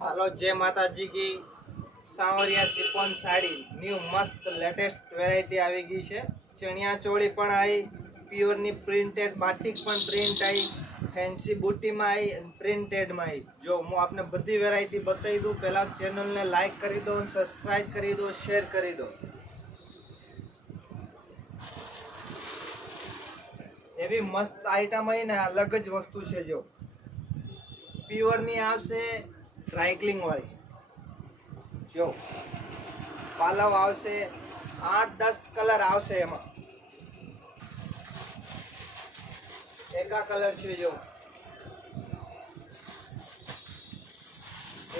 Hello जय माता जी की सांवरिया शिफॉन साड़ी न्यू मस्त लेटेस्ट वेरायटी આવી ગઈ છે। ચણિયા ચોળી પણ આવી, પ્યોર ની પ્રિન્ટેડ બાટિક પણ પ્રિન્ટ આવી, ફેન્સી બુટીમાં આવી, પ્રિન્ટેડમાં આવી। જો હું આપને બધી વેરાયટી બતાવી દઉં, પહેલા ચેનલને લાઈક કરી દો, સબસ્ક્રાઇબ કરી દો, શેર કરી દો। એવી મસ્ત આઈટમ આવી ને અલગ જ વસ્તુ છે। જો પ્યોર ની આવશે ડ્રાય ક્લિંગ વાળી, જો પાલવ આવશે 8-10 કલર આવશે એમાં। એકા કલર છે, જો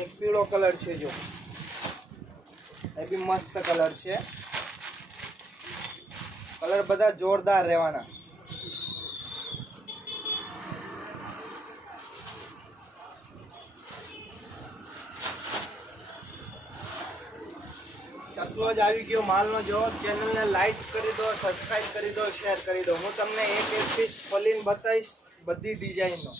એક પીળો કલર છે, જો એ બી મસ્ત કલર છે। કલર બધા જોરદાર રહેવાના। ચકલો જ આવી ગયો માલનો। જો ચેનલને લાઈક કરી દો, સબસ્ક્રાઇબ કરી દો, શેર કરી દો। હું તમને એક એક પીસ ખોલીને બતાવીશ બધી ડિઝાઇનનો।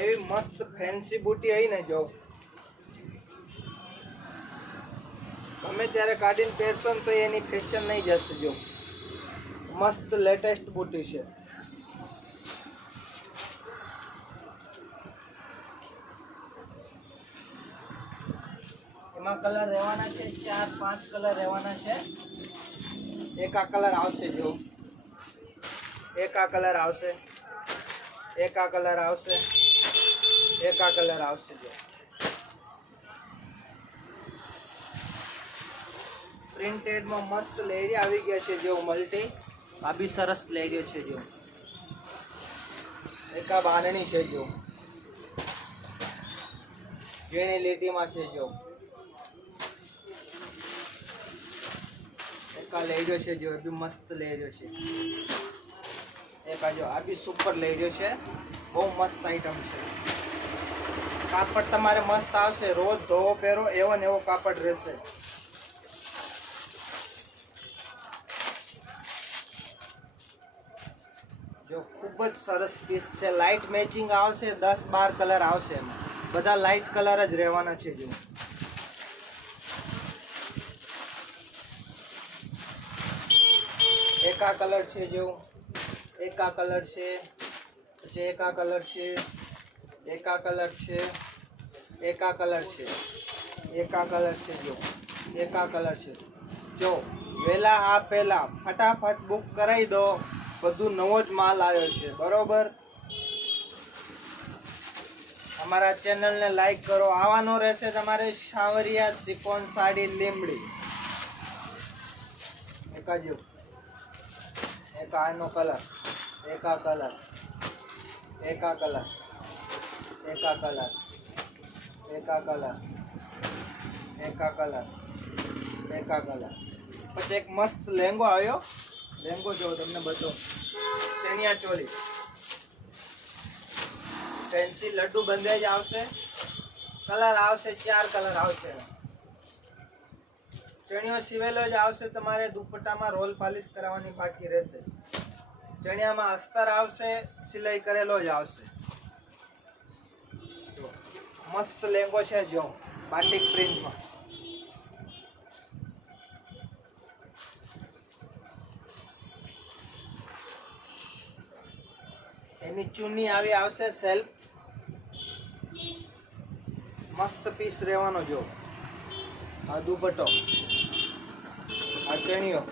એવી મસ્ત ફેન્સી બુટી આવી ને, જો ગમે ત્યારે કાઢીને પહેરશો ને તો એની ફેશન નહીં જશે। જો મસ્ત લેટેસ્ટ બુટી છે। એમાં કલર રહેવાના છે 4-5 કલર રહેવાના છે। એક આ કલર આવશે, જો એક આ કલર આવશે, એક આ કલર આવશે, એક આ કલર આવશે। જો પ્રિન્ટેડમાં મસ્ત લેરી આવી ગયા છે। જો મલ્ટી આ બી સરસ લેરીઓ છે। જો એક આ બાંધણી છે, જો ઝીણી લીટીમાં છે। જો એક આ લેરીઓ છે, જો એ બી મસ્ત લેરીઓ છે। એક આ જો આ બી સુપર લેરીઓ છે, બહુ મસ્ત આઈટમ છે। કાપડ તમારે મસ્ત આવશે, રોજ ધોવો પહેરો એવો ને એવો કાપડ રહેશે। જો ખૂબ જ સરસ પીસ છે, લાઇટ મેચિંગ આવશે, 10-12 કલર આવશે એમાં, બધા લાઇટ કલર જ રહેવાના છે। જો એક આ કલર છે, જો એક આ કલર છે, પછી એક આ કલર છે, એક આ કલર છે, એક આ કલર છે, એક આ કલર છે, જો એક આ કલર છે। જો વહેલા આ પહેલા ફટાફટ બુક કરાવી દો, બધું નવો જ માલ આવ્યો છે, બરોબર। અમારા ચેનલને લાઈક કરો। આવવાનો રહેશે તમારે સાવરિયા શિફોન સાડી લીમડી। એક આ જો એક આનો કલર, એક આ કલર, એક આ કલર, એક આ કલર, એક આ કલર, એક આ કલર, એક આ કલર। પછી એક મસ્ત લેંગો આવ્યો, લેંગો જો તમને બતાવો, ચણિયા ચોળી ફેન્સી લડ્ડુ બંધેજ આવશે। કલર આવશે 4 કલર આવશે। ચણિયો સિવેલો જ આવશે, તમારે દુપટ્ટામાં રોલ પાલિશ કરાવવાની બાકી રહેશે। ચણિયામાં અસ્તર આવશે, સિલાઈ કરેલો જ આવશે। મસ્ત લેંગો છે, જો બાટિક પ્રિન્ટમાં। એની ચૂની આવી આવશે સેલ્ફ, મસ્ત પીસ રહેવાનો। જો આ દુપટ્ટો, આ ચણિયો,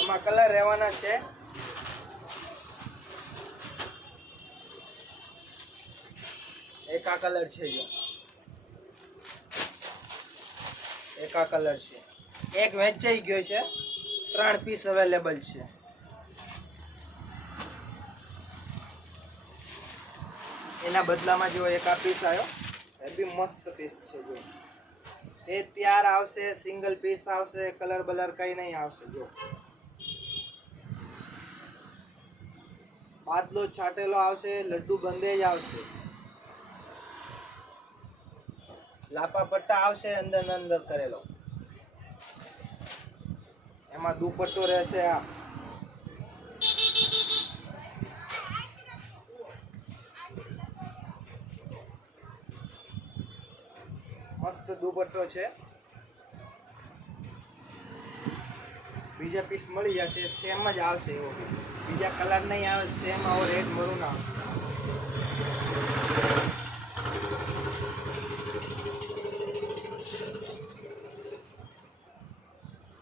એમાં કલર રહેવાના છે। એક આ કલર છે, જો એક આ કલર છે, એક વેચાઈ ગયો છે, 3 પીસ અવેલેબલ છે। એના બદલામાં જો એક આ પીસ આવ્યો, એ બી મસ્ત પીસ છે। જો એ તૈયાર આવશે, સિંગલ પીસ આવશે, કલર બલર કઈ નહીં આવશે। જો બાદલો છાટેલો આવશે, લડ્ડુ બંધેજ આવશે, લાપા પટ્ટા આવશે અંદર ને અંદર કરેલો। એમાં દુપટ્ટો રહેશે આ. મસ્ત દુપટ્ટો છે. બીજા પીસ મળી જશે, સેમ જ આવશે એવો પીસ, બીજા કલર નહીં આવે, સેમ આવો રેડ મરૂન આવશે.